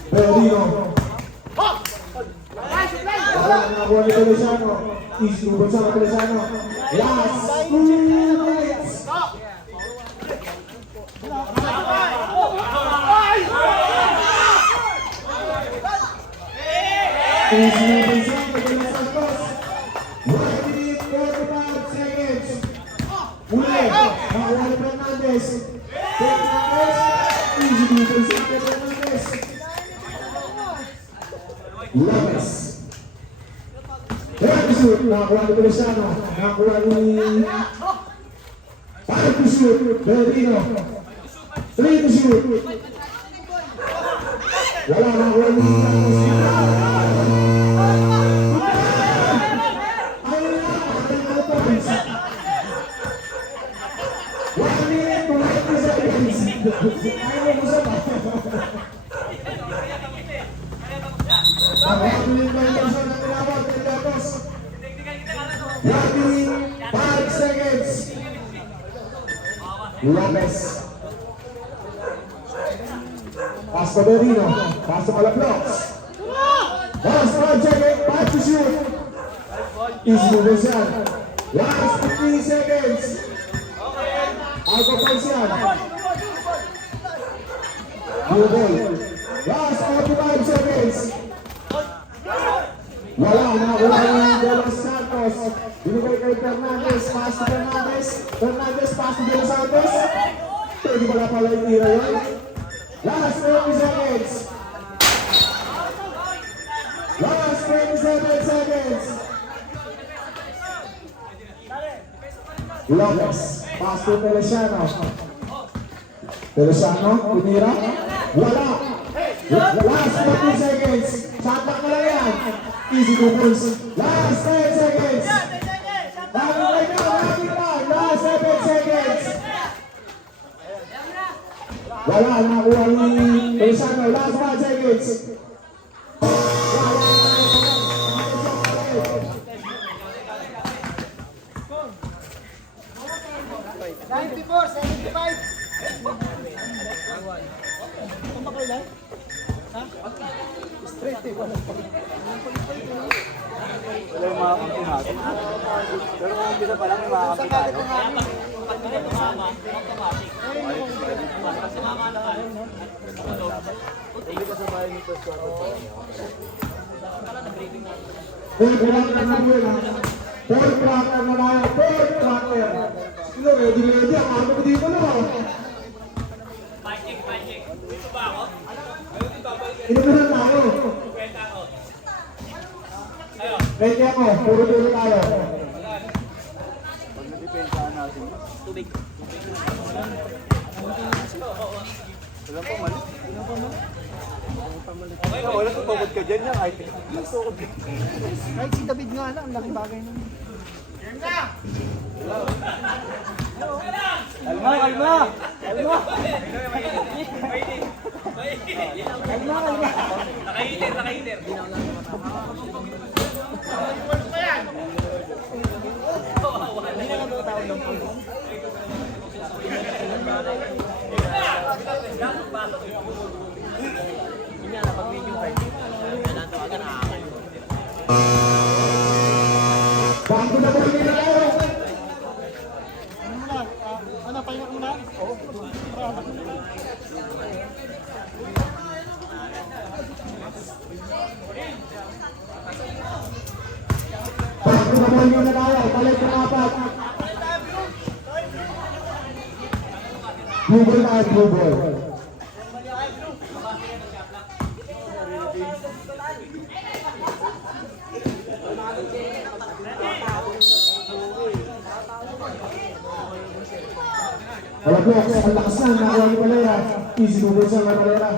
Berlino. Parang nakuha ni Feliciano. Easy move siya kay Feliciano. Last 2 minutes. Easy move siya kay Los Santos. 1 minute 45 seconds. Muli. Nakuha ni Fernandez. Fernandez. Easy move siya kay Fernandez. Lopez. Shoot, nakakuha ni Feliciano, nakakuha ni shoot, Berlino. 3 to shoot. Wala, nakakuha ni Lopez. Pass to Berlino. Pass to Malaplox. Pass to Jacket. Pass to shoot. Easy move yan. Last 15 seconds. Out of bounds yan. New ball. Last 45 seconds. Wala na. Wala na. Los Santos. Binigay kay Fernandez. Pass to Fernandez. Fernandez, pass to Los Santos. Pwede pala pala yung tira yun. Last 30 seconds. Last 27 seconds. Lopez, pass to Feliciano. Feliciano, tumira. Wala. Last 40 seconds. Santak na lang yan. Easy to pulse. Last 10 seconds. Last 7 seconds. Wala, nakuha ni Feliciano. Last 5 seconds. 'Wala yung mga kampi natin. Pero kung umpisa pa lang, may mga kampi tayo. Hindi ka sa bahay nito sa Fourth quarter na po yun. Fourth quarter na tayo. Fourth quarter. Sino, ready. Ang ako dito na. Five check. Inumin tayo. Ready ako, puro dulo tayo. Pag nadepensahan natin. Tubig. Walang pamalit. Wala sa tubod ka dyan yan. Ay, nasukod ka. Kahit si David nga lang, ang laking bagay nun. Kalma, kalma! Kalma! Nakahitir, nakahitir. Bago na po nila tayo. Ano, pahinga ko na? Oo. Bago na po nila tayo. Balik na apat. Blue ball tayo, blue ball. Wala po, ang lakas na, nakuha ni Valera. Easy bubol siya ng Valera.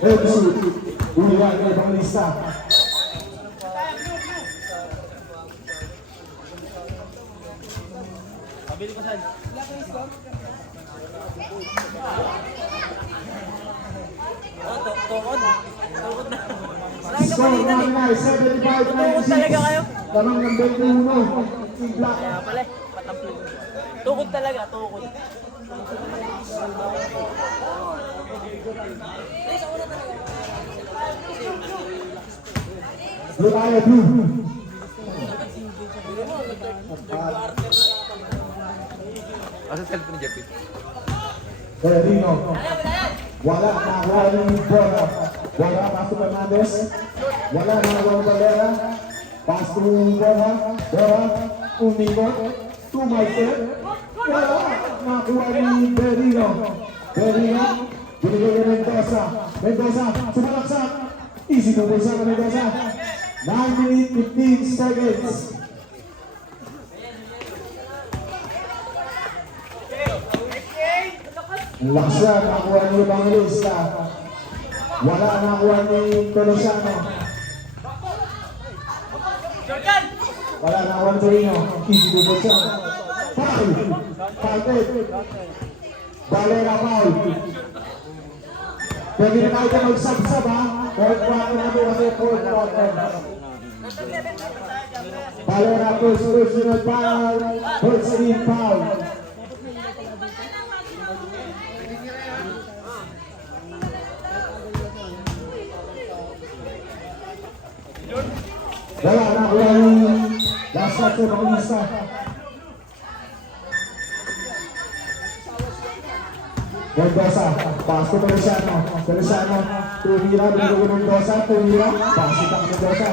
Edsu, uliwan ng ibang lista. Pabili ko saan? Tukod na. Score namin ay 75-96. talaga kayo? Lamang ng 21. Team Black. Kaya pala, patampil. Tukod talaga, tukod. Blue tayo, blue. Asa cellphone ni Jeffy? Berino. Wala, nakuha ni Bora. Bora, pass to Fernandez. Wala, nakuha ni Valera. Pass to Bora. Bora, umikot. To Michael. Wala, nakuha ni Berino. Berino, binigay ni Mendoza. Mendoza, sumalaksak. Easy to Mendoza, Mendoza. 9 minutes, 15 seconds. Ang lakas yan, nakuha ni Evangelista. Wala, nakuha ni Tolosiano. Wala, nakuha ni Torino. Easy to Torino. Foul. Foul. Valera foul. Pwede na tayo ka magsabsab ha. Fourth quarter na ito kasi fourth quarter. Valera first personal foul. First team foul. Wala, nakuha ni last shot sa Evangelista. Mendoza, pass to Feliciano. Feliciano, tumira, binigay ni Mendoza, tumira, pass to Mendoza.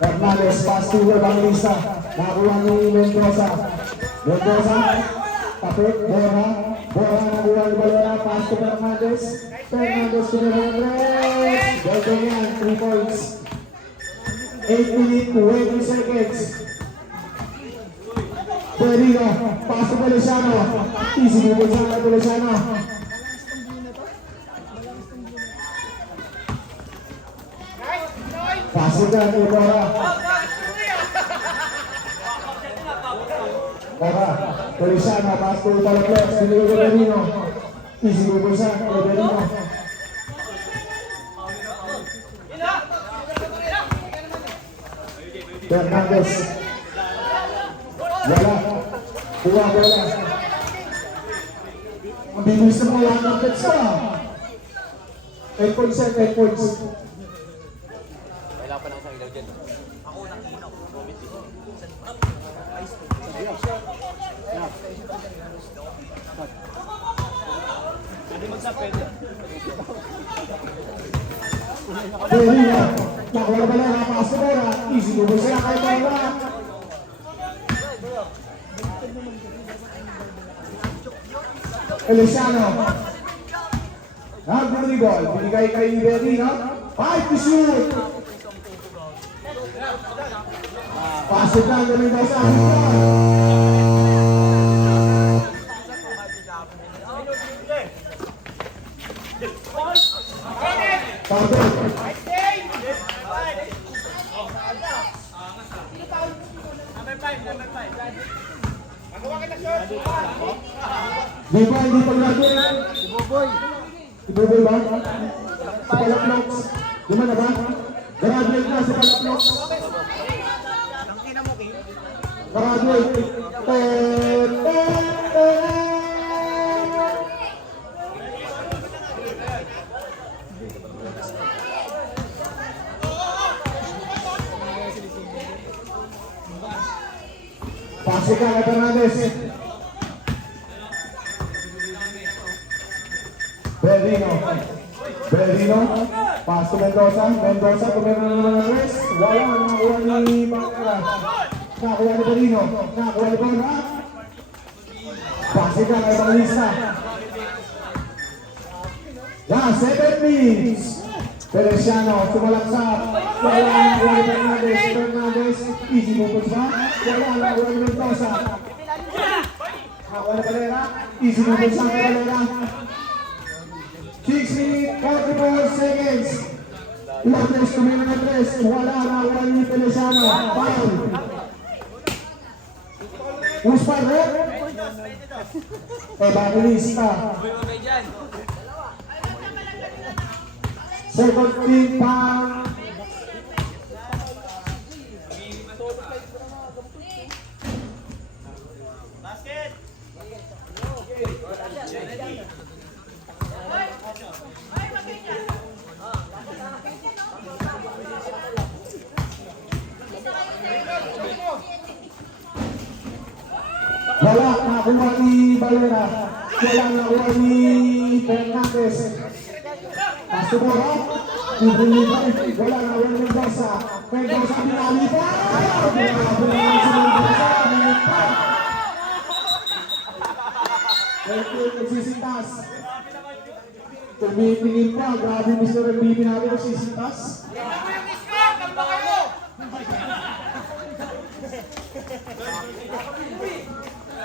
Hernandez, pass to Evangelista. Nakuha ni Mendoza. Mendoza, tapit, Bora. Bora, nakuha ni Valera, pass to Hernandez. Hernandez to Hernandez. Galing yan, 3 points. 8 minutes, 20 seconds. Perino, pass to Feliciano. Easy bubol sa Feliciano. Pass to Bora. Bora, Feliciano, pass to Palaplex. Binigay ko Perino. Easy bubol sa Perino. Hernandez. Wala. Kuha, wala. Ang bilis na mga 1 points pa. 8 points, 8 points. Wala pa na isang ilaw dyan. Pwede magsap, pwede. Berino. Nakuha ba lang ang Pastora? Easy double sila kay Bora. Feliciano. Nag-volleyball. Binigay kay Berino. 5 to shoot. Pasok lang galing daw sa akin. Di ba, hindi pa graduate? Si Boboy. Si Boboy ba? Si Palaplox. Di ba na ba? Graduate na si Palaplox. Graduate. Pasok ka kay Fernandez. Berino, pass to Mendoza, tumira na naman ang press, wala, nakakuha ni Bangkara, nakakuha ni Berino, nakakuha ni Bangkara, pasi ka kay Bangista. Yeah, 7 minutes, Feliciano, sumalaksak, wala, nakakuha ni Fernandez, easy movements ba? Wala, nakakuha ni Mendoza, nakakuha ni Valera, easy movements ang Valera. 6 minutes, 44 seconds. Lopez, tumira na 3. Wala na, wala ni Feliciano. Foul. Who's foul, eh? Evangelista. Second team foul. Wala, nakuha ni Valera. Wala, nakuha ni Fernandez. Pasubora. Wala, nakuha ni Mendoza. Mendoza, pinali pa. Nagsisintas. Tumitingin pa. Grabe, Mr. MVP natin nagsisintas.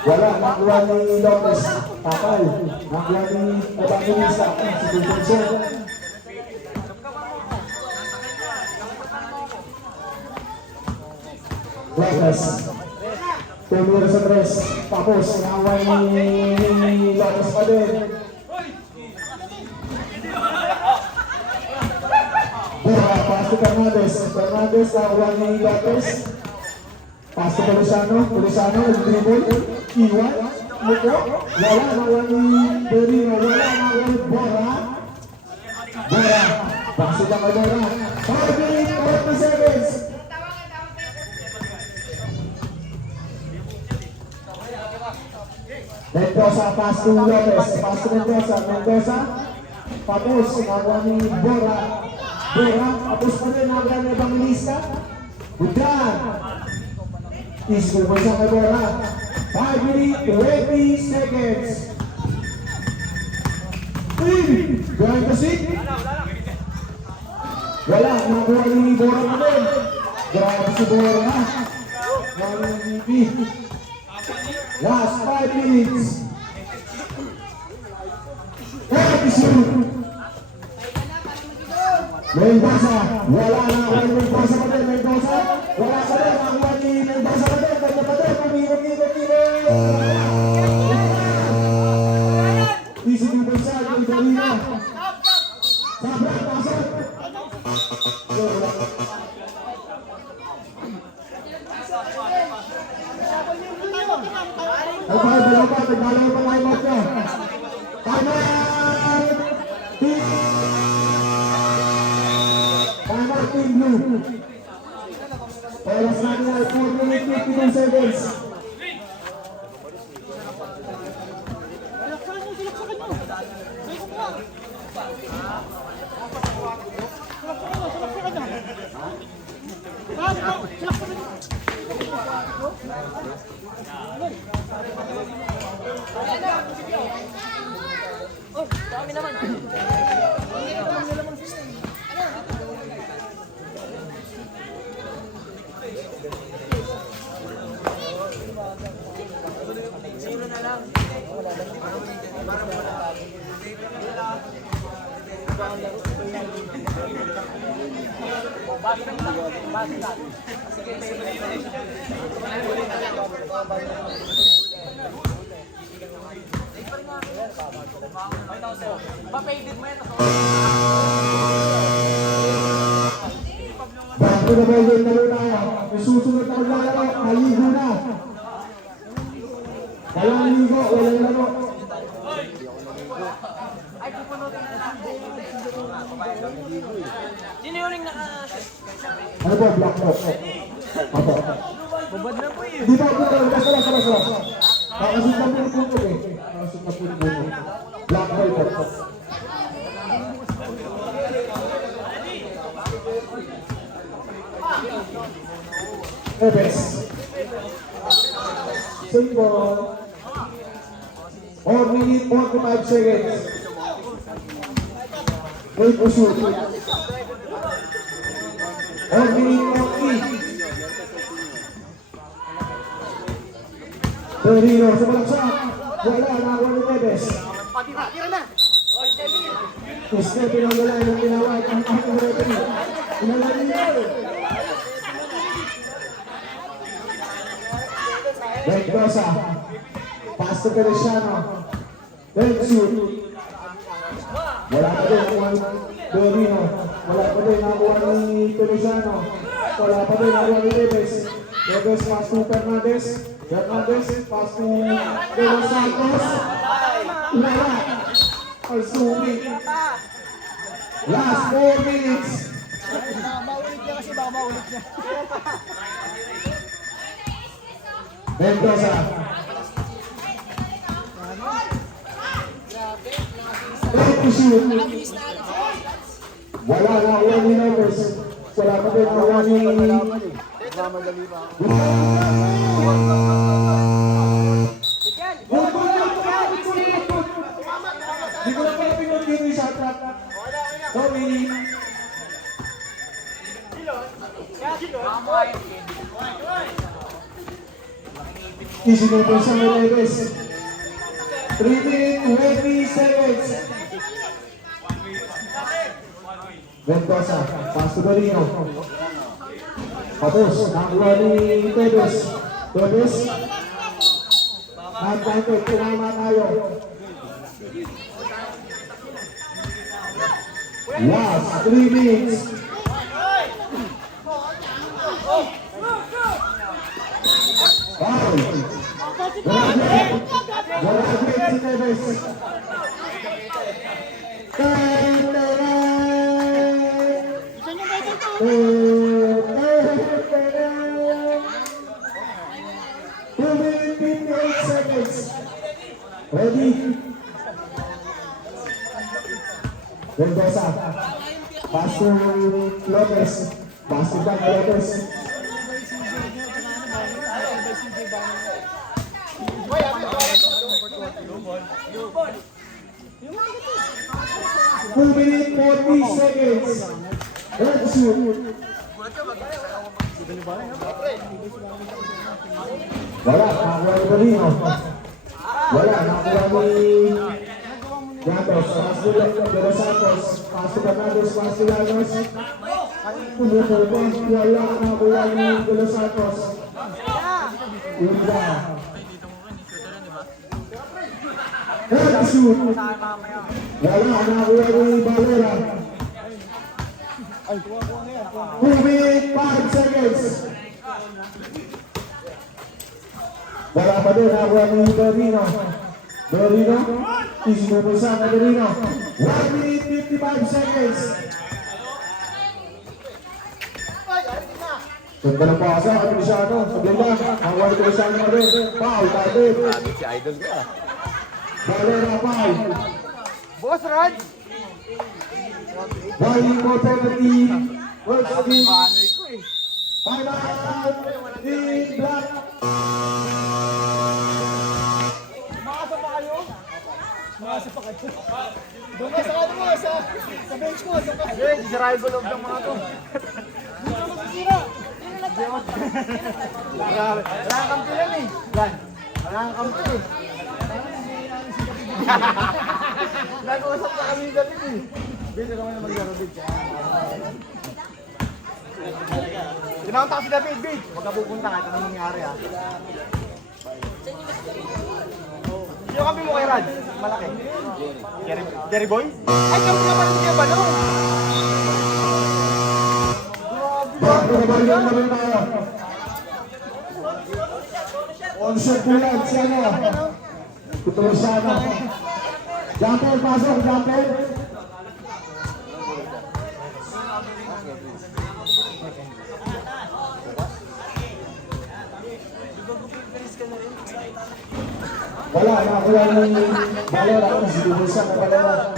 Wala, nakuha ni Lopez, Tapal, nakuha ni Evangelista, si Dulce. Lopez, tumira sa 3, tapos nakuha ni Lopez pa din. Bora, pass to Fernandez, nakuha ni Lopez. Pass to Feliciano, dribble, iwan, muko, wala, nakuha ni Berino, wala, nakuha ni Bora, pass to Bora, 5 minutes, 40 seconds. Mendoza, pass to Lopez, Mendoza, tapos, nakuha ni Bora, tapos pa rin, nakuha ni Evangelista, Budan, Isko pa siya kay Bora. 5 minutes, 20 seconds. Going to sit. Wala, nakuha ni Bora pa din. Grabe si Bora. MVP. Last 5 minutes. 40 shoot. Mendoza, wala na ako ni Mendoza pa din. Mendoza, wala pa din. Nakuha ni Mendoza pa din. Easy to the side, kay Berino. Sabra, pasok. Dalawa pa tayo matya. Time out, Team Blue. Oras na nila, 4 minutes, 52 seconds. Oh, dami naman. Zero na lang. Pa-faded mo yan. Bago na ba yung laro na yan? May susunod na maglalaro, maligo na. Walang ligo, walang laro. Ay, pupunutin na lang. Sino yung ring naka... Ano po, black box? Opo. Babad na po eh. Di ba, basta. Kakasit na po yung puno eh. Kakasit na po yung puno. Black boy po. Ebes. Symbol. 4 minutes, 45 seconds. Wait for shoot. 4 minutes, 40. Torino, sumalaksak. Wala, nakakuha ni Tevez. Isne, pinanggalay ng tinawag ang aking referee. Pinanggalay niya. Ventosa. Pass to Feliciano. Then shoot. Wala pa din nakuha ni Torino. Wala pa din nakuha ni Feliciano. Wala pa din nakuha ni Tevez. Tevez pass to Fernandez. Fernandez pass to De Los Santos. Wala. Alsumi. Last 4 minutes. Maulit niya kasi baka maulit niya. Mendoza. Try to shoot. Wala na uwan ni Neves. Wala pa din uwan ni... Di ko na pala pinag-game yung shot clock. Sorry. Isinipon sa Neves. 3 minutes, 20 seconds. Ventosa, pass to Torino. Tapos, nakuha ni Tevez. Tevez. Advantage, tumama tayo. Last 3 minutes. Foul. Wala si Tevez. Ready? Mendoza. Pass to Lopez. Pass to Lopez. Two minutes, 40 seconds. Let's shoot. Wala, nakakuha ni Torino. Wala, nakakuha ni Gatos. Pass to De Los Santos. Pass to Fernandez. Pass to Llanos. Pumupulpon. Wala, nakakuha ni De Los Santos. Unda. Let's shoot. Wala, nakakuha ni Valera. 2 minutes, 5 seconds. Wala pa din, nakakuha ni Torino. Torino, isinupulsa na Torino. 1 minute, 55 seconds. Ganda ng pasa, Feliciano. Sabihin lang, ang wala Feliciano pa rin. Foul, David. Si idol ko ah. Valera, foul. Boss Rod! Bali mo penalty. World Cup. Time out in black. Makasa pa kayo? Makasa pa kayo? Doon ka sa ano mo, sa bench ko. Doon ka. Hindi, sisirahin ko loob ng mga to. Dito mo sisira. Wala kang kampi yan eh. Yan. Wala kang kampi eh. Nag-uusap na kami David eh. Dito naman yung maglaro David. Tinakanta si David, David. Huwag ka pupunta kahit anong nangyari ha. Sino kampi mo kay Rad? Malaki. Jerry Boy? Ay, kampi naman niya ba no? Bago na ba yung namin tayo? On shot po lang, siya na. Ito siya na. Jumper, pasok, jumper. Wala, nakakuha ng balon ako. Siguro siya na pala.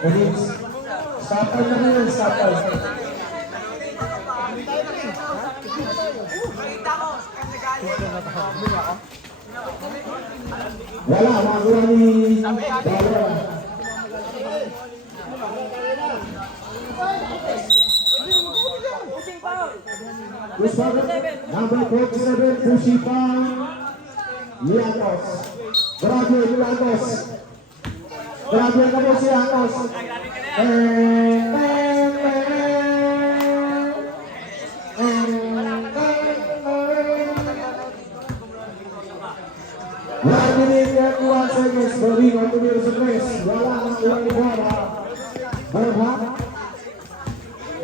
Police. Stopper na rin, stopper. Wala, nakakuha ni balon. Number 47, Pusipang Lianos. Grabe, Lianos. Grabe ka po si Lianos. One minute and 1 seconds. Berlino tumira sa press. Wala nang ilang iba. Berha.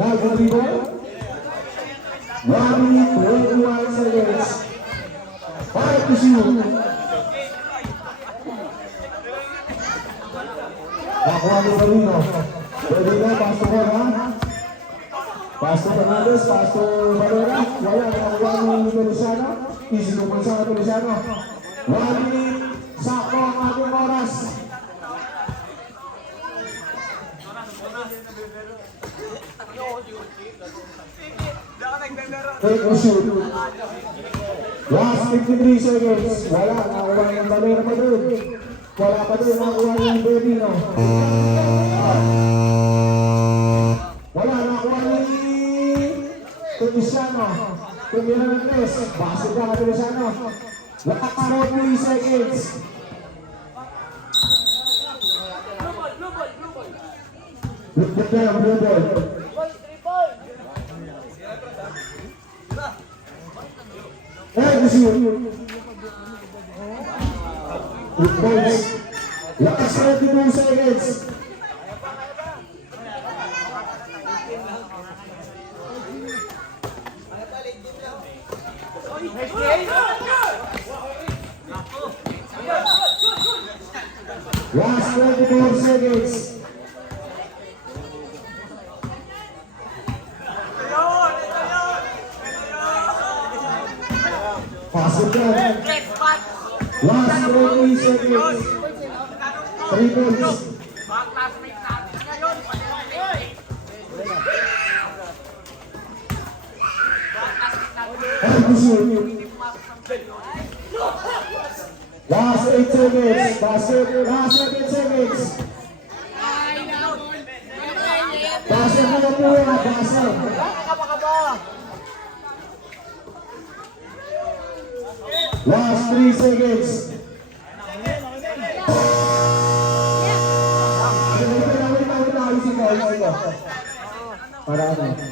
Berlino. 1 minute, 21 seconds. 5 to shoot. Nakuha ni Berlino. Berlino, Pastor Borja. Pastor Fernandez, Pastor Valera. Wala, nakuha ni Feliciano. Easy to punsa ka Feliciano. 1 minute, sakto ang ating oras. Take a shoot. Last 53 seconds. Wala, nakuha ng Valera pa doon. Wala pa doon, nakuha ng Berlino. Wala, nakuha ni Feliciano. Tumira ng tres. Basket ka ka Feliciano. Wala pa 3 seconds. Blue ball. Hey, this is good points. Last 32 seconds. Last 24 seconds. Pass it down. Last 20 seconds. 3 points. Last 8 seconds. Last 7 seconds. Basket mo na po yan. Basket. Last 3 seconds. Para ano?